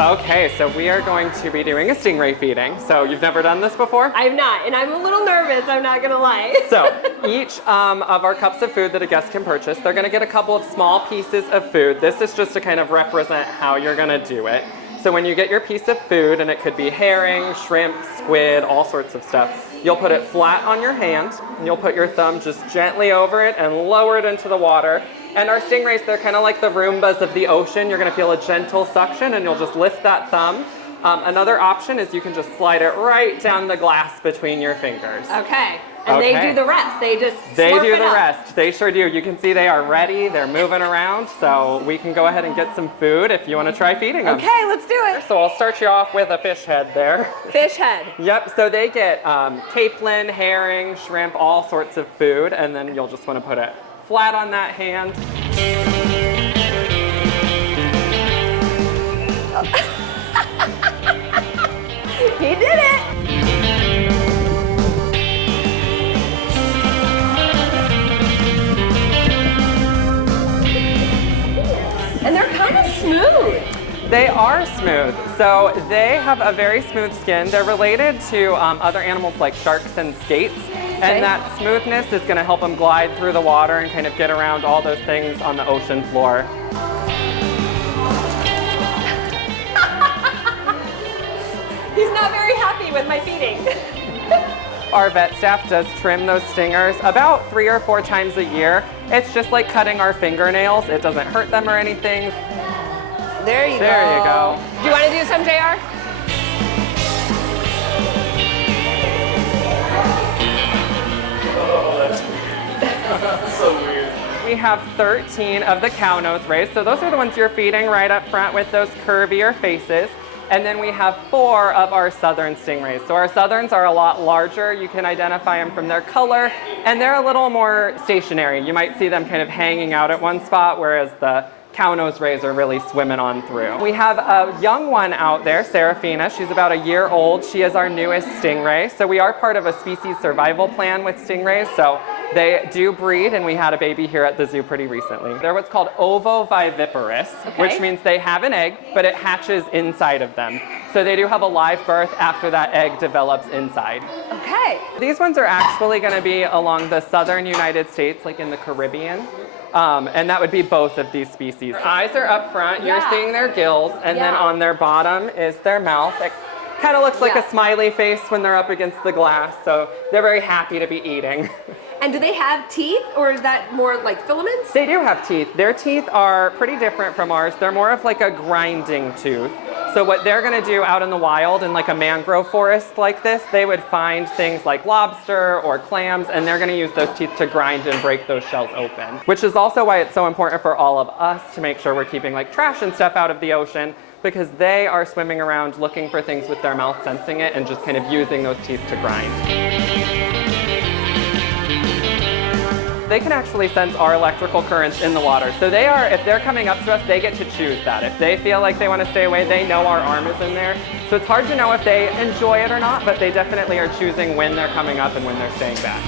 Okay, so we are going to be doing a stingray feeding. So you've never done this before? I have not, and I'm a little nervous, I'm not gonna lie. So each of our cups of food that a guest can purchase, they're gonna get a couple of small pieces of food. This is just to kind of represent how you're gonna do it. So when you get your piece of food, and it could be herring, shrimp, squid, all sorts of stuff, you'll put it flat on your hand, and you'll put your thumb just gently over it and lower it into the water. And our stingrays, they're kind of like the Roombas of the ocean. You're gonna feel a gentle suction, and you'll just lift that thumb. Another option is you can just slide it right down the glass between your fingers. Okay, and they do the rest. They just They slurp do it the up. rest. They sure do. You can see they are ready. They're moving around. So we can go ahead and get some food if you want to try feeding them. Okay, let's do it. So I'll start you off with a fish head there. Fish head. Yep, so they get capelin, herring, shrimp, all sorts of food, and then you'll just want to put it flat on that hand. He did it. And they're kind of smooth. They are smooth. So they have a very smooth skin. They're related to other animals like sharks and skates. And that smoothness is going to help them glide through the water and kind of get around all those things on the ocean floor. He's not very happy with my feeding. Our vet staff does trim those stingers about 3 or 4 times a year. It's just like cutting our fingernails. It doesn't hurt them or anything. There you go. There you go. Do you want to do some, JR? That's so weird. We have 13 of the cow nose rays. So those are the ones you're feeding right up front with those curvier faces. And then we have 4 of our southern stingrays. So our southerns are a lot larger. You can identify them from their color, and they're a little more stationary. You might see them kind of hanging out at one spot, whereas the cow nose rays are really swimming on through. We have a young one out there, Seraphina. She's about a year old. She is our newest stingray. So we are part of a species survival plan with stingrays. So they do breed, and we had a baby here at the zoo pretty recently. They're what's called ovoviviparous, which means they have an egg, but it hatches inside of them. So they do have a live birth after that egg develops inside. Okay. These ones are actually going to be along the southern United States, like in the Caribbean. And that would be both of these species. Their eyes are up front, you're seeing their gills, and then on their bottom is their mouth. It kind of looks like a smiley face when they're up against the glass, so they're very happy to be eating. And do they have teeth, or is that more like filaments? They do have teeth. Their teeth are pretty different from ours. They're more of like a grinding tooth. So what they're gonna do out in the wild in like a mangrove forest like this, they would find things like lobster or clams, and they're gonna use those teeth to grind and break those shells open. Which is also why it's so important for all of us to make sure we're keeping like trash and stuff out of the ocean, because they are swimming around looking for things with their mouth, sensing it, and just kind of using those teeth to grind. They can actually sense our electrical currents in the water. So they are, if they're coming up to us, they get to choose that. If they feel like they want to stay away, they know our arm is in there. So it's hard to know if they enjoy it or not, but they definitely are choosing when they're coming up and when they're staying back.